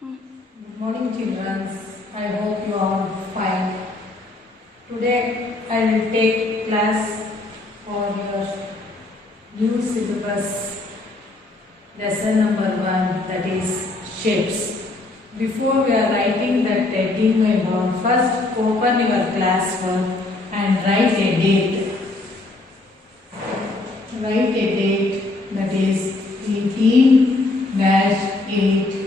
Good morning, children. I hope you are fine. Today I will take class for your new syllabus, lesson number 1, that is shapes. Before we are writing that heading and all, first open your class work and write a date. Write a date, that is 18-8-20.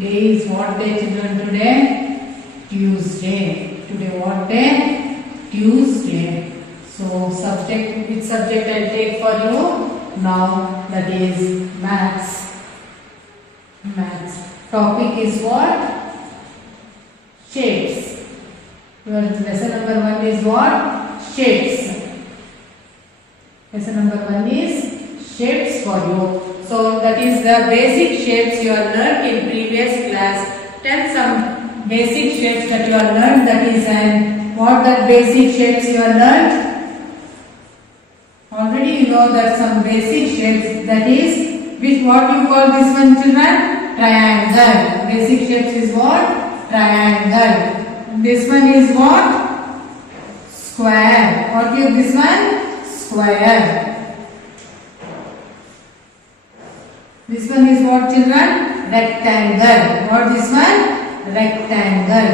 Day is what day, children, today? Tuesday. Today what day? Tuesday. So subject, which subject I will take for you? Now that is maths. Maths. Topic is what? Shapes. Your lesson number 1 is what? Shapes. Lesson number 1 is shapes for you. So that is the basic shapes you have learned in previous class. Tell some basic shapes that you have learned, that is, and what that basic shapes you have learned. Already you know that some basic shapes, that is, which what you call this one, children? Triangle. Basic shapes is what? Triangle. This one is what? Square. What is this one? Square. This one is what, children? Rectangle. What this one? Rectangle.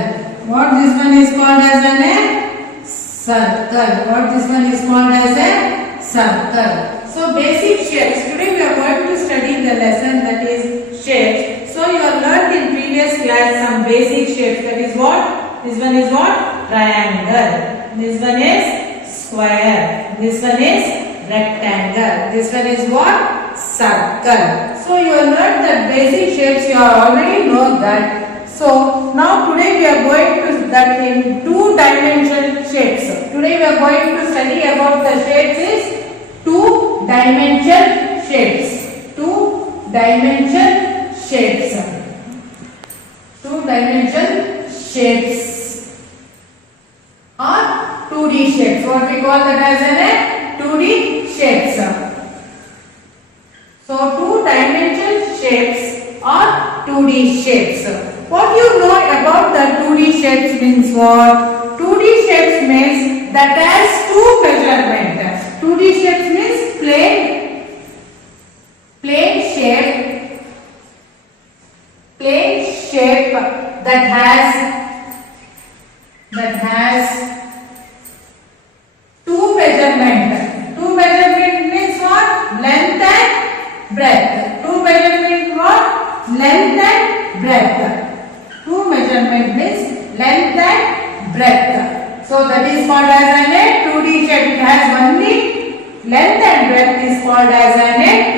What this one is called as a circle. What this one is called as a circle. So basic shapes. Today we are going to study the lesson that is shapes. So you have learned in previous class some basic shapes. That is what? This one is what? Triangle. This one is square. This one is rectangle. This one is what? Circle. So you have learned that basic shapes, you already know that. So now today we are going to that in 2-dimensional shapes. Today we are going to study about the shapes is 2-dimensional shapes. 2-dimensional shapes. 2-dimensional shapes or 2D shapes. What we call that as a 2D shapes. So 2-dimensional shapes or 2D shapes. What you know about the 2D shapes means what? 2D shapes means that has two measurements. 2D shapes means plane shape that has two measurements. Two measurement means what? Length and breadth. Two measurement what? Length and breadth. Two measurement means length and breadth. So that is called as a 2D shape. It has only length and breadth is called as a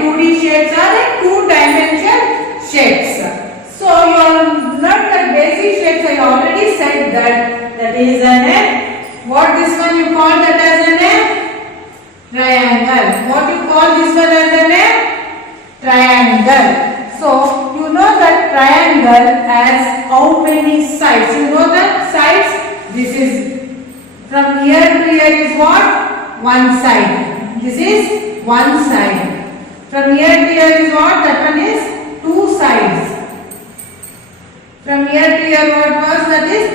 2D shapes or a 2-dimensional shapes. So you have learned the basic shapes. I already said that is a what this one you call that as a triangle. What you call this one as a triangle. So you know that triangle has how many sides? You know the sides. This is from here to here is what? One side. This is one side. From here to here is what? That one is two sides. From here to here what was? That is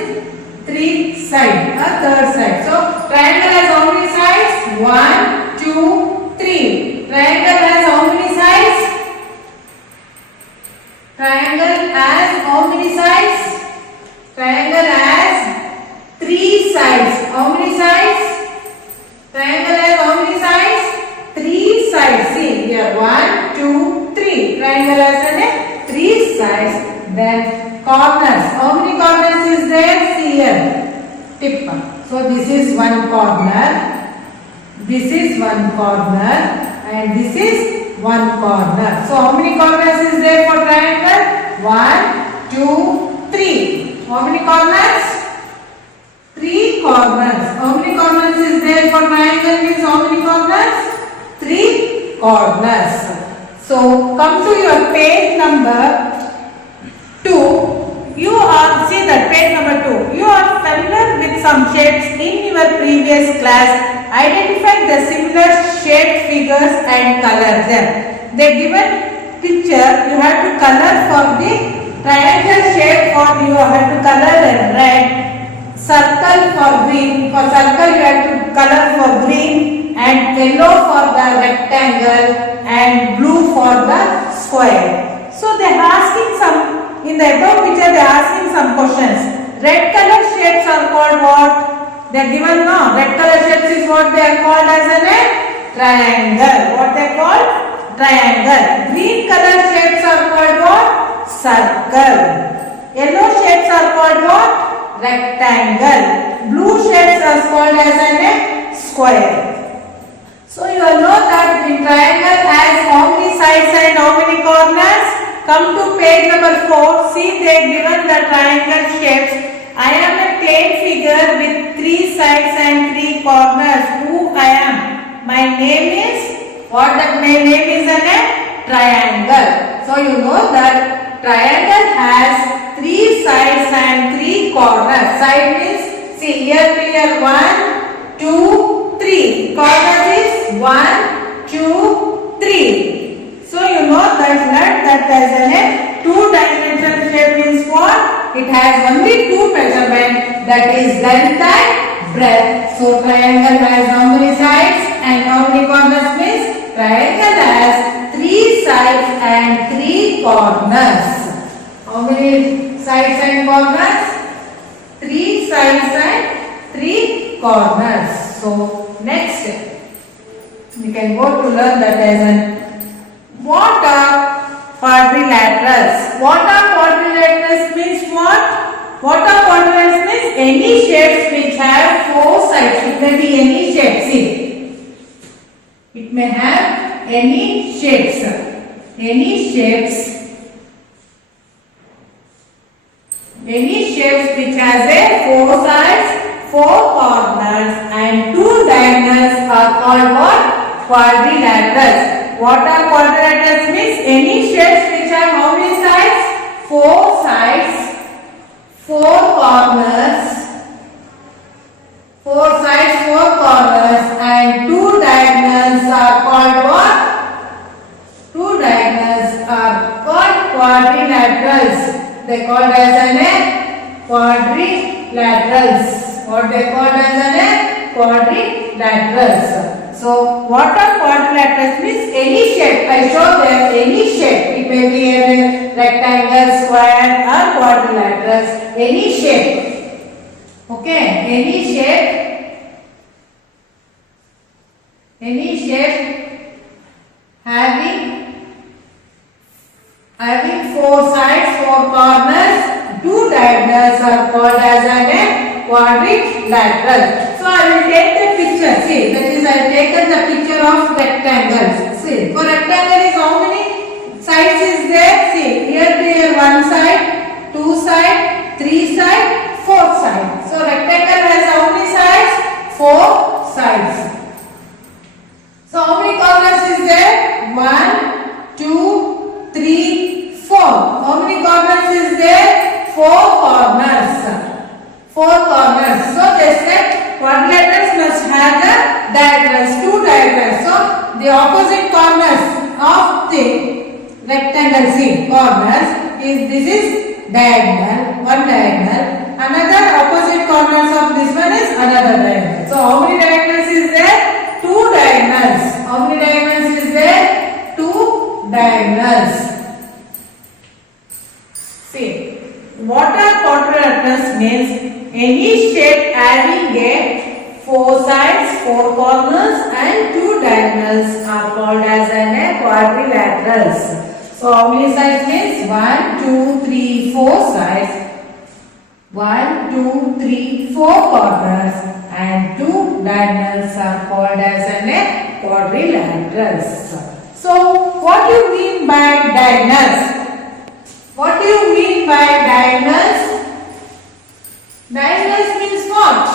three sides. A third side. So triangle has how many sides? 1, 2, 3. Triangle has how many sides? Triangle has how many sides? Triangle has 3 sides. How many sides? Triangle has how many sides? 3 sides. See here 1, 2, 3. Triangle has 3 sides. Then corners. How many corners is there? See here. Tip. So this is one corner. This is one corner. And this is one corner. So how many corners is there for triangle? 1, 2, 3. How many corners? 3 corners. How many corners is there for triangle? Means how many corners? 3 corners. So come to your page number 2. You are, see that page number 2. You are familiar with some shapes in your previous class. Identify the similar shaped figures and color them. The given picture you have to color for the triangle shape for you have to color red, circle for green. For circle you have to color for green, and yellow for the rectangle, and blue for the square. So they are asking some, in the above picture they are asking some questions. Red color shapes are called what? They are given now. Red color shapes is what they are called as a triangle. What they call? Triangle. Green color shapes are called what? Circle. Yellow shapes are called what? Rectangle. Blue shapes are called as a square. So you all know that the triangle has how many sides and how many corners? Come to page number 4. See, they given the triangle shapes. I am a plane figure with 3 sides and 3 corners. Who I am? My name is what? That my name is a triangle. So you know that triangle has 3 sides and 3 corners. Side means, see here 1, 2, 3. Corners is 1, 2, 3. So you know that as a 2-dimensional shape means what? It has only 2 measurements, that is length and breadth. So triangle has how many sides and how many corners means? Triangle has 3 sides and 3 corners. How many sides and corners? 3 sides and 3 corners. So next we can go to learn that as an what are quadrilaterals. What are quadrilaterals means what? What are quadrilaterals means any shapes which have 4 sides. It may be any shape. See, it may have any shapes. Any shapes. Any shapes which has a 4 sides, 4 corners and 2 diagonals are called what? Quadrilaterals. What are quadrilaterals means? Any shapes which have how many sides? 4 sides, 4 corners, 4 sides, 4 corners and 2 diagonals are called what? 2 diagonals are called quadrilaterals. They called as a quadrilaterals. What they called as a quadrilaterals. So what are quadrilaterals means? Any shape. I show them any shape. It may be a rectangle, square or quadrilaterals. Any shape. Okay. Any shape. Any shape having 4 sides, 4 corners, 2 diagonals are called as a quadrilateral. So I will take the picture. See, that is I have taken the picture of rectangles. See, for rectangle is how many sides is there? See, here to here 1 side, 2 side, 3 side, 4 side. So rectangle has how many sides? 4 sides. So how many corners is there? 1, 2, 3, 4. How many corners is there? 4 corners. 4 corners. So they said quadrilaterals must have the diagonals, 2 diagonals. So the opposite corners of the rectangle, see, corners is this is diagonal, 1 diagonal. Another opposite corners of this one is another diagonal. So how many diagonals is there? 2 diagonals. How many diagonals is there? 2 diagonals. See, what are quadrilaterals means? Any shape having a 4 sides, 4 corners and 2 diagonals are called as quadrilaterals. So how many sides means? 1, 2, 3, 4 sides. 1, 2, 3, 4 corners and 2 diagonals are called as quadrilaterals. So what do you mean by diagonals? What do you mean by diagonals? Diagonals means what?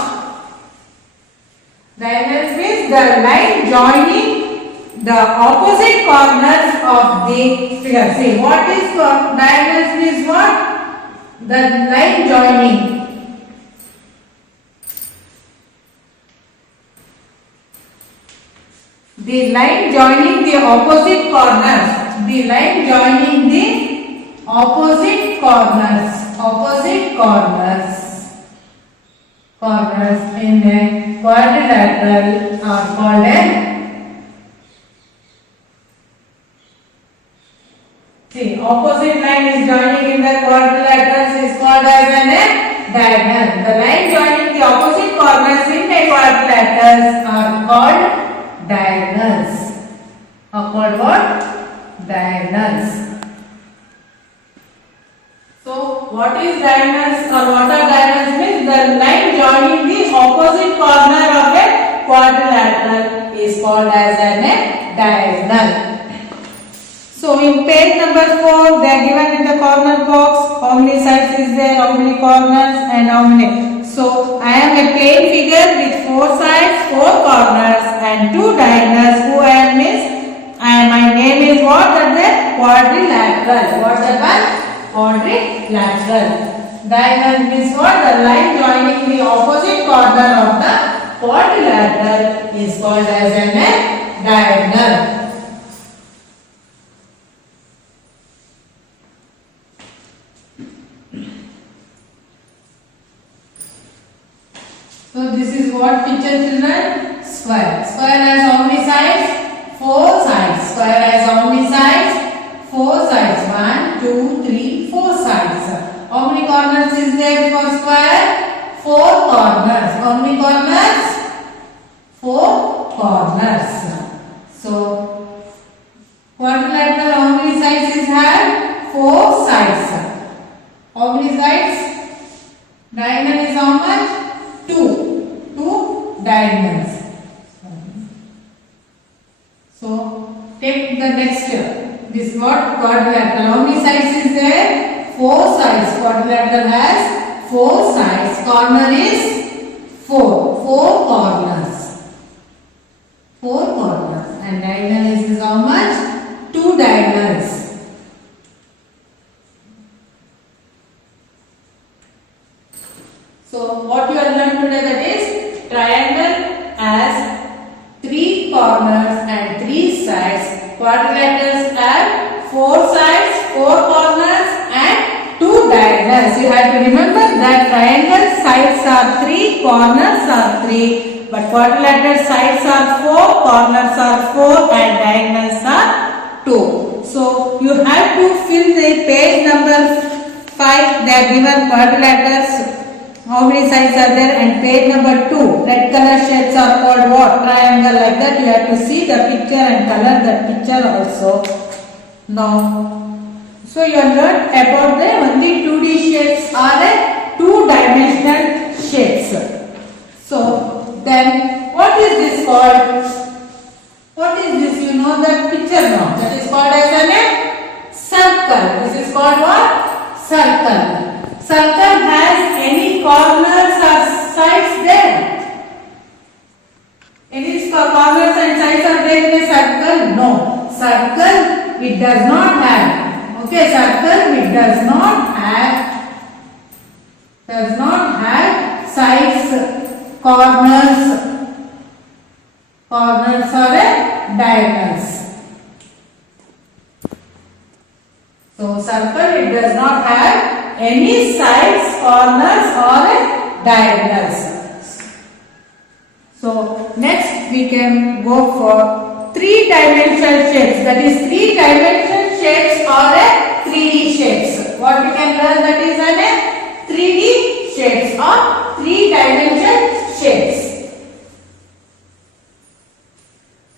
Diagonals means the line joining the opposite corners of the figure. See, what is diagonals means what? The line joining. The line joining the opposite corners. The line joining the opposite corners. Opposite corners in a quadrilateral are called a, see, opposite line is joining in the quadrilaterals is called as a diagonal. The line joining the opposite corners in a quadrilaterals are called diagonals. Are called what? Diagonals. So, what is diagonals or what are diagonals means the line joining the opposite corner of a quadrilateral is called as a diagonal. So, in page number 4, they are given in the corner box how many sides is there, how many corners and how many. So, I am a plane figure with 4 sides, 4 corners and 2 diagonals. Who I am is, my name is what? That quadrilateral. What is that? Quadrilateral. Diagonal means what? The line joining the opposite corner of the quadrilateral is called as a diagonal. So this is what picture, children? Square. Square has how many sides? 4 sides. Square has how many sides? 4 sides. 1, 2, 3, 4 sides. How many corners is there for square? 4 corners. How many corners? 4 corners. So quadrilateral how many sides is have? 4 sides. How many sides? Diagonal is how much? 2 diagonals. So take the next. This is what quadrilateral. How many sides is there? 4 sides. Quadrilateral has 4 sides. Corner is 4. 4 corners. 4 corners. And diagonal is how much? 2 diagonals. So what you have learned today, that is triangle has 3 corners and 3 sides. Quadrilaterals have 4 sides, 4 corners and 2 diagonals. You have to remember that triangle sides are 3, corners are 3, but quadrilateral sides are 4, corners are 4 and diagonals are 2. So you have to fill the page number 5. They are given quadrilaterals. How many sides are there? And page number 2, red color shapes are called what? Triangle, like that. You have to see the picture and color that picture also. Now, so you have learned about the only 2D shapes are the 2-dimensional shapes. So then what is this called? What is this? You know that picture now. That is called as a circle. This is called what? Circle. Circle has any corners or sides there? Any corners and sides are there in a circle? No. Circle it does not have. Okay, circle it does not have sides, corners or diagonals. So circle it does not have any sides, corners or diagonals. So next we can go for 3-dimensional shapes. That is 3-dimensional shapes or 3D shapes. What we can learn, that is 3D shapes or 3-dimensional shapes.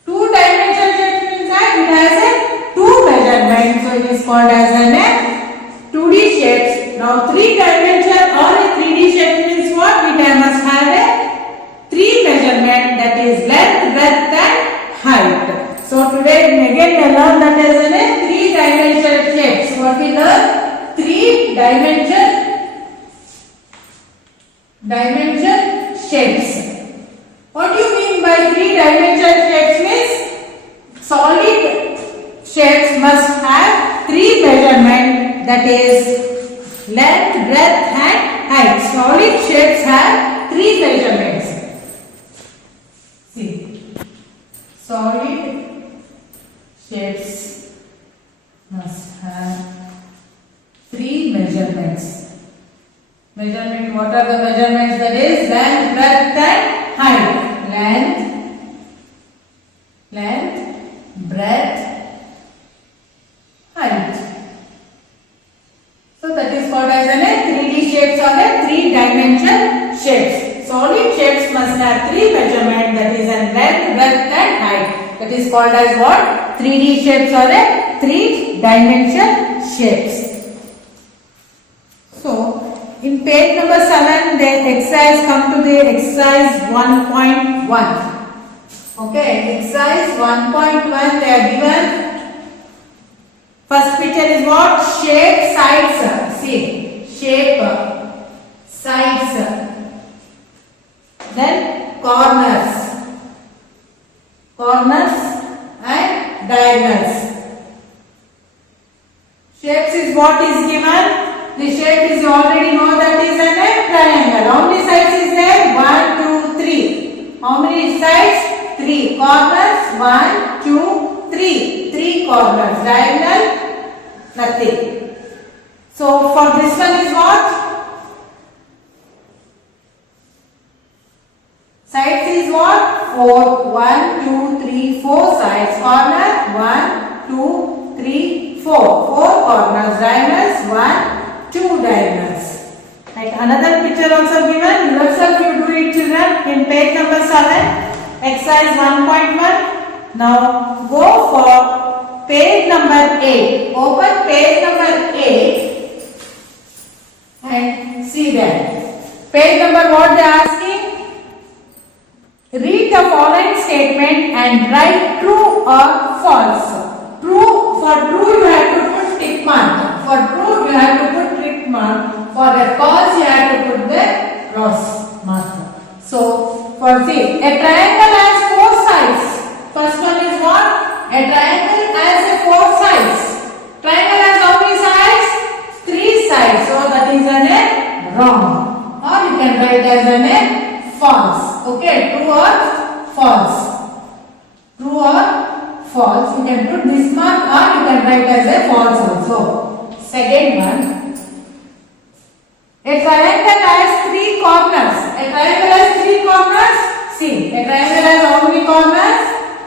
2-dimensional shapes means that it has a 2 measurement. So it is called as 2D shapes. Now 3-dimensional or a 3D shape means what? We must have a 3 measurement, that is length, breadth and height. So today again we learn that as a 3-dimensional shapes. What we learn? 3-dimensional shapes. What do you mean by 3-dimensional shapes means? Solid shapes must have 3 measurement, that is length, breadth and height. Solid shapes have 3 measurements. See, solid shapes must have three measurements. Measurement, what are the measurements? That is length, breadth and height. Length, breadth, height. So that is called as a 3D shapes or a 3-dimensional shapes. Solid shapes must have 3 measurements, that is a length, breadth and height. That is called as what? 3D shapes or a 3-dimensional shapes. So, in page number 7, the exercise come to the exercise 1.1. Okay, exercise 1.1 they are given. First picture is what? Shape, sides. See, shape, sides. Then corners and diagonals. Shapes is what is given. The shape is you already know that is a triangle. How many sides is there? 1, 2, 3. How many sides? 3. Corners? 1, 2, 3. 3 corners. Diagonal? Nothing. So for this one is what? Sides is what? 4. 1, 2, 3, 4 sides. Corner? 1, 2, 3, 4. 4 corners. Diagonals? 1, 2 diagonals. Right. Another picture also given. Yourself you do it, children, in page number 7. Exercise 1.1. Now go for page number 8. Open page number 8 and see that. Page number what they are asking? Read the following statement and write true or false. True, for true you have to put tick mark. For true you have to put tick mark. For a false you have to put the cross mark. So, for see, a triangle has 4 sides. First one is what? A triangle has a 4 sides. Triangle has how many sides? 3 sides. So that is a wrong. Or you can write as a false. Okay, true or false. True or false. You can put this mark or you can write as a false also. Second one. A triangle has 3 corners. A triangle has 3 corners. See, a triangle has how many corners?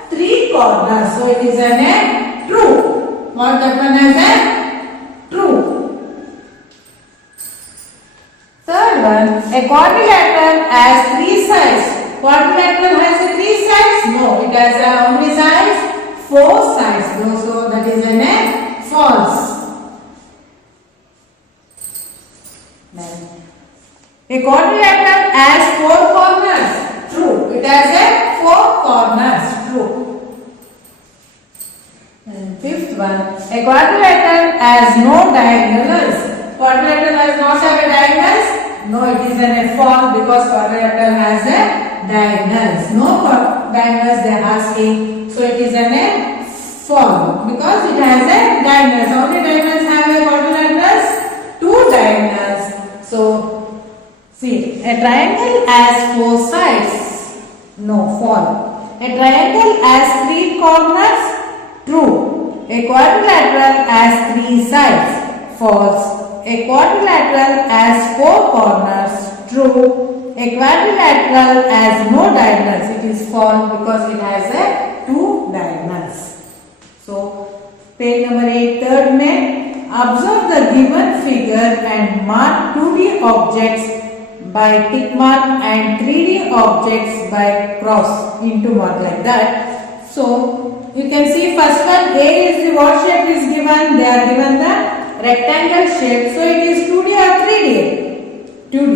3 corners. So it is a true. What that one is a true. Third one, a quadrilateral has 3 sides. Quadrilateral has 3 sides? No, it has how many sides? 4 sides. No, so that is a false. A quadrilateral has 4 corners. True. It has a 4 corners. True. And fifth one, a quadrilateral has no diagonals. Quadrilateral does not have a diagonals. No, it is a false because quadrilateral has a diagonals. No diagonals they are asking. So it is a false because it has a diagonals. How many diagonals have a quadrilaterals? 2 diagonals. So see, a triangle has 4 sides. No, false. A triangle has 3 corners. True. A quadrilateral has 3 sides. False. A quadrilateral has 4 corners. True. A quadrilateral has no diagonals. It is false because it has a 2 diagonals. So, page number 8, third main. Observe the given figure and mark 2D objects by tick mark and 3D objects by cross into mark like that. So, you can see first one A is the what shape is given? They are given the rectangle shape. So it is 2D or 3D? 2D.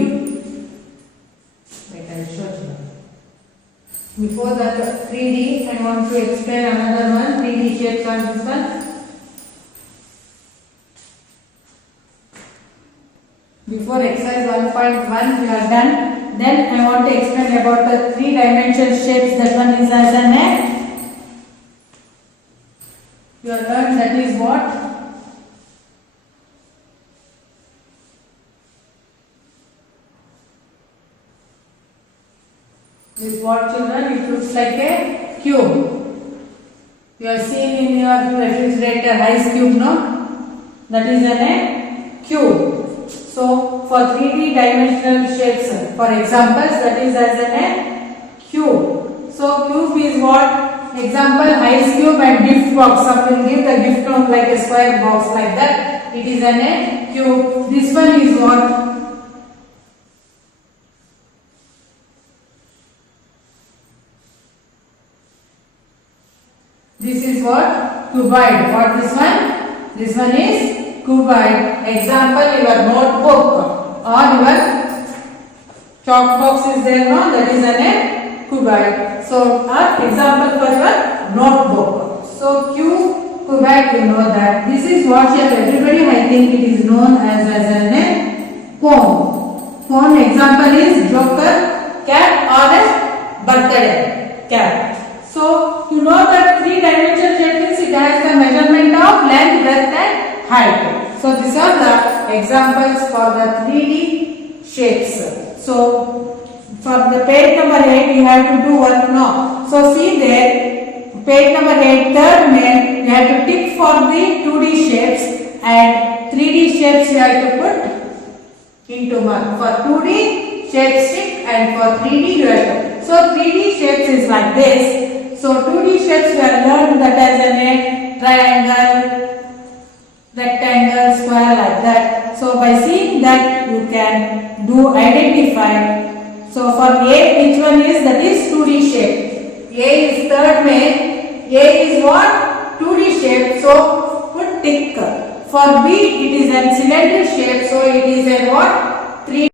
Wait, I will show you. Before that 3D, I want to explain another one. 3D shapes on this one. Before exercise 1.1 we are done. Then I want to explain about the 3-dimensional shapes. That one is as an egg. You have learned that is what? This what, children? It looks like a cube. You are seeing in your refrigerator ice cube, no? That is a cube. So for 3D dimensional shapes, for examples, that is as a cube. So cube is what? Example, ice cube and gift box. Some will give the gift of like a square box like that. It is a cube. This one is what? This is what? Cuboid. What this one? This one is cuboid. Example, your notebook or your chalk box is there, no? That is a cuboid. So, example for your notebook. So, cuboid, you know that. This is what shape. Everybody, I think it is known as a cone. Cone example is joker, cat or a birthday cat. So, you know that 3-dimensional shape means it has the measurement of length, breadth and height. So, these are the examples for the 3D shapes. So, for the page number 8, you have to do work now. So, see there, page number 8, third main, you have to tick for the 2D shapes and 3D shapes you have to put into mark. For 2D shapes tick and for 3D you have to. So, 3D shapes is like this. So 2D shapes we have learned that as a triangle, rectangle, square like that. So by seeing that you can do identify. So for A, which one is, that is 2D shape. A is third main. A is what? 2D shape. So put tick. For B it is a cylinder shape. So it is a what? 3D.